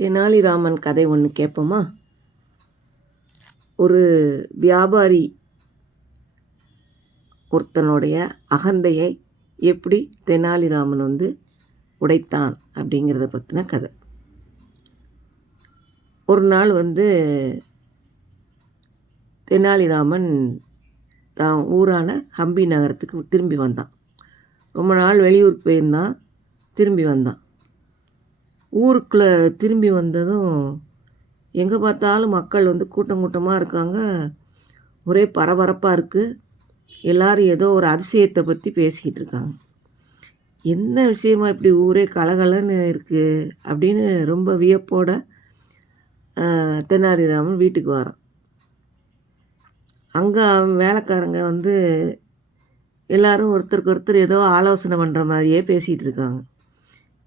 தெனாலிராமன் கதை ஒன்று கேட்போமா? ஒரு வியாபாரி ஒருத்தனுடைய அகந்தையை எப்படி தெனாலிராமன் உடைத்தான் அப்படிங்கிறத பற்றின கதை. ஒரு நாள் தெனாலிராமன் தான் ஊரான ஹம்பி நகரத்துக்கு திரும்பி வந்தான். ரொம்ப நாள் வெளியூருக்கு போயிருந்தான், திரும்பி வந்தான். ஊருக்குள்ளே திரும்பி வந்ததும் எங்கே பார்த்தாலும் மக்கள் கூட்டம் கூட்டமாக இருக்காங்க. ஒரே பரபரப்பாக இருக்குது. எல்லோரும் ஏதோ ஒரு அதிசயத்தை பற்றி பேசிக்கிட்டு இருக்காங்க. என்ன விஷயமா இப்படி ஊரே கலகலன்னு இருக்குது அப்படின்னு ரொம்ப வியப்போட தெனாலிராமன் வீட்டுக்கு வரான். அங்கே வேலைக்காரங்க எல்லோரும் ஒருத்தருக்கு ஒருத்தர் ஏதோ ஆலோசனை பண்ணுற மாதிரியே பேசிகிட்டு இருக்காங்க.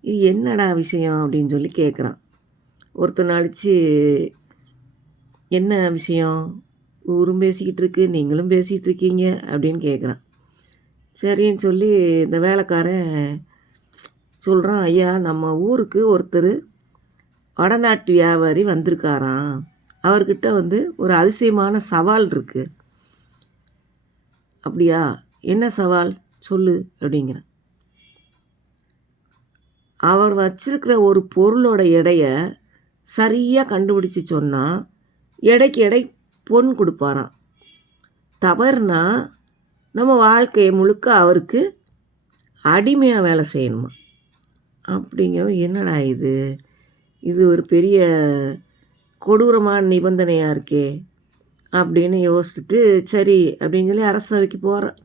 இது என்னடா விஷயம் அப்படின்னு சொல்லி கேட்குறான். ஒருத்தர் நாளைச்சு, என்ன விஷயம், ஊரும் பேசிக்கிட்டு இருக்கு, நீங்களும் பேசிகிட்டு இருக்கீங்க அப்படின்னு கேட்குறான். சரின்னு சொல்லி இந்த வேலைக்காரன் சொல்கிறான், ஐயா நம்ம ஊருக்கு ஒருத்தர் வடநாட்டு வியாபாரி வந்திருக்காராம். அவர்கிட்ட ஒரு அதிசயமான சவால் இருக்குது. அப்படியா, என்ன சவால் சொல்லு அப்படிங்கிறான். அவர் வச்சிருக்கிற ஒரு பொருளோட எடையை சரியாக கண்டுபிடிச்சி சொன்னால் எடைக்கு எடை பொன் கொடுப்பாராம். தவறுனா நம்ம வாழ்க்கையை முழுக்க அவருக்கு அடிமையாக வேலை செய்யணுமா அப்படிங்க. என்னடா இது ஒரு பெரிய கொடூரமான நிபந்தனையாக இருக்கே அப்படின்னு யோசிச்சுட்டு சரி அப்படின்னு சொல்லி அரசவைக்கு போகிறேன்.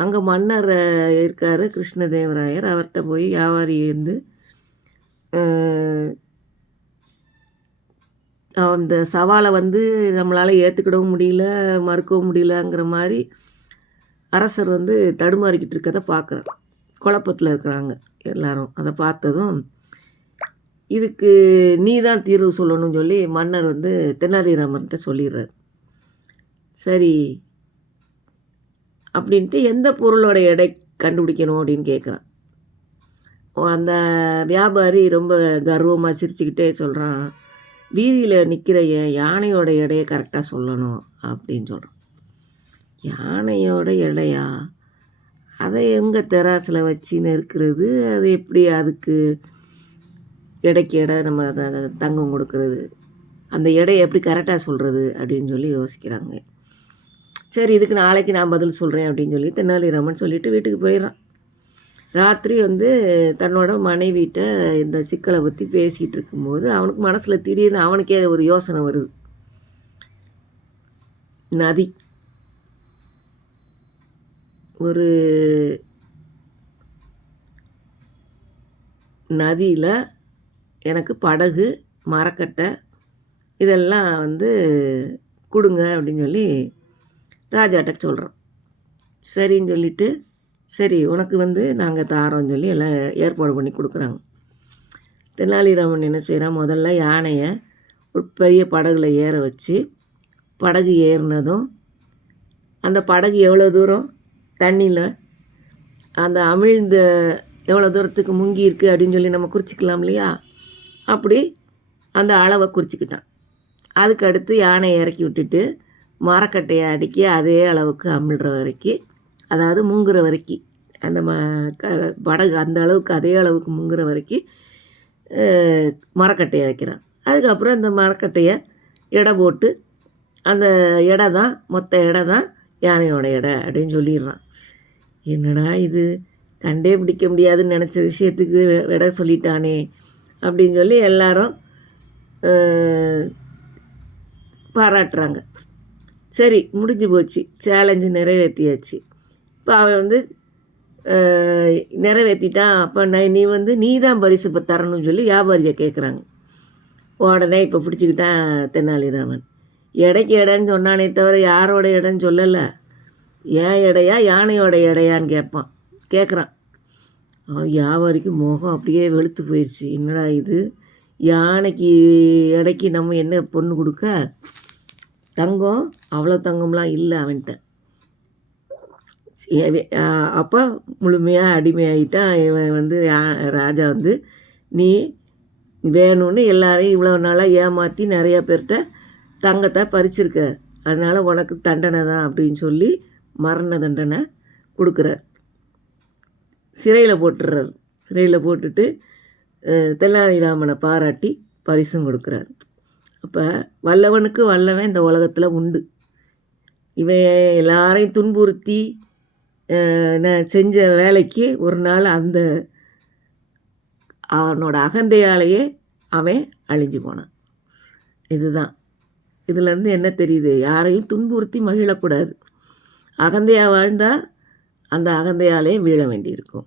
அங்கே மன்னர் இருக்கார், கிருஷ்ணதேவராயர். அவர்கிட்ட போய் வியாபாரி அந்த சவாலை நம்மளால் ஏற்றுக்கிடவும் முடியல, மறுக்கவும் முடியலங்கிற மாதிரி அரசர் தடுமாறிக்கிட்டு இருக்கதை பார்க்குறார். குழப்பத்தில் இருக்கிறாங்க எல்லாரும். அதை பார்த்ததும் இதுக்கு நீ தான் தீர்வு சொல்லணும்னு சொல்லி மன்னர் தெனாலிராமன்கிட்ட சொல்லிடுறார். சரி அப்படின்ட்டு எந்த பொருளோட எடை கண்டுபிடிக்கணும் அப்படின்னு கேட்குறான். அந்த வியாபாரி ரொம்ப கர்வமாக சிரிச்சுக்கிட்டே சொல்கிறான், வீதியில் நிற்கிற யானையோட எடையை கரெக்டாக சொல்லணும் அப்படின்னு சொல்கிறான். யானையோட எடையா? அதை எங்கே தெராசில் வச்சு நெருக்கிறது? அது எப்படி அதுக்கு எடைக்கு எடை நம்ம தங்கம் கொடுக்கறது? அந்த எடையை எப்படி கரெக்டாக சொல்கிறது அப்படின்னு சொல்லி யோசிக்கிறாங்க. சரி, இதுக்கு நாளைக்கு நான் பதில் சொல்கிறேன் அப்படின்னு சொல்லி தெனாலிராமன் சொல்லிவிட்டு வீட்டுக்கு போயிடுறான். ராத்திரி தன்னோட மனைவிட்ட இந்த சிக்கலை பற்றி பேசிகிட்டு இருக்கும்போது அவனுக்கு மனசில் திடீர்னு அவனுக்கே ஒரு யோசனை வருது. நதி, ஒரு நதியில் எனக்கு படகு, மரக்கட்டை இதெல்லாம் கொடுங்க அப்படின்னு சொல்லி ராஜாட்ட சொல்கிறோம். சரின்னு சொல்லிவிட்டு சரி உனக்கு நாங்கள் தாரோன்னு சொல்லி எல்லாம் ஏற்பாடு பண்ணி கொடுக்குறாங்க. தெனாலிராமன் என்ன செய்கிறான், முதல்ல யானையை ஒரு பெரிய படகுல ஏற வச்சு, படகு ஏறினதும் அந்த படகு எவ்வளோ தூரம் தண்ணியில் அந்த அமிழ்ந்த எவ்வளோ தூரத்துக்கு முங்கி இருக்குது அப்படின்னு சொல்லி நம்ம குறிச்சிக்கலாம் இல்லையா? அப்படி அந்த அளவை குறிச்சிக்கிட்டான். அதுக்கு அடுத்து யானையை இறக்கி விட்டுட்டு மரக்கட்டையை அடுக்கி அதே அளவுக்கு அமிழ்கிற வரைக்கும், அதாவது முங்குற வரைக்கும், அந்த படகு அந்த அளவுக்கு அதே அளவுக்கு முங்குற வரைக்கும் மரக்கட்டையை வைக்கிறான். அதுக்கப்புறம் இந்த மரக்கட்டையை எடை போட்டு அந்த எடை தான் மொத்த எடை தான் யானையோட எடை அப்படின்னு சொல்லிடுறான். என்னடா இது, கண்டே பிடிக்க முடியாதுன்னு நினச்ச விஷயத்துக்கு எடை சொல்லிட்டானே அப்படின்னு சொல்லி எல்லாரும் பாராட்டுறாங்க. சரி, முடிஞ்சு போச்சு, சேலஞ்சு நிறைவேற்றியாச்சு. இப்போ அவன் நிறைவேற்றிட்டான். அப்போ நீ தான் பரிசு இப்போ தரணும்னு சொல்லி வியாபாரியை கேட்குறாங்க. உடனே இப்போ பிடிச்சிக்கிட்டான் தெனாலிராமன். எடைக்கு எடைன்னு சொன்னானே தவிர யாரோட எடைன்னு சொல்லலை. ஏன் எடையா யானையோட எடையான்னு கேட்குறான். வியாபாரிக்கு முகம் அப்படியே வெளுத்து போயிடுச்சு. என்னடா இது, யானைக்கு எடைக்கு நம்ம என்ன பொண்ணு கொடுக்க? தங்கம் அவ்வளோ தங்கம்லாம் இல்லை அவன்கிட்ட. அப்போ முழுமையாக அடிமையாகிட்டான் இவன். ராஜா நீ வேணும்னு எல்லாரையும் இவ்வளோ நாளாக ஏமாற்றி நிறையா பேர்கிட்ட தங்கத்தை பறிச்சிருக்க, அதனால் உனக்கு தண்டனை தான் அப்படின்னு சொல்லி மரண தண்டனை கொடுக்குறார். சிறையில் போட்டுடுறார். சிறையில் போட்டுட்டு தெனாலிராமனை பாராட்டி பரிசும் கொடுக்குறார். அப்போ வல்லவனுக்கு வல்லவன் இந்த உலகத்தில் உண்டு. இவன் எல்லாரையும் துன்புறுத்தி நான் செஞ்ச வேலைக்கு ஒரு நாள் அந்த அவனோட அகந்தையாலேயே அவன் அழிஞ்சு போனான். இதுதான் இதுலேருந்து என்ன தெரியுது? யாரையும் துன்புறுத்தி மகிழக்கூடாது. அகந்தையாக வாழ்ந்தால் அந்த அகந்தையாலே வீழ வேண்டியிருக்கும்.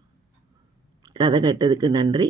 கதை கேட்டதுக்கு நன்றி.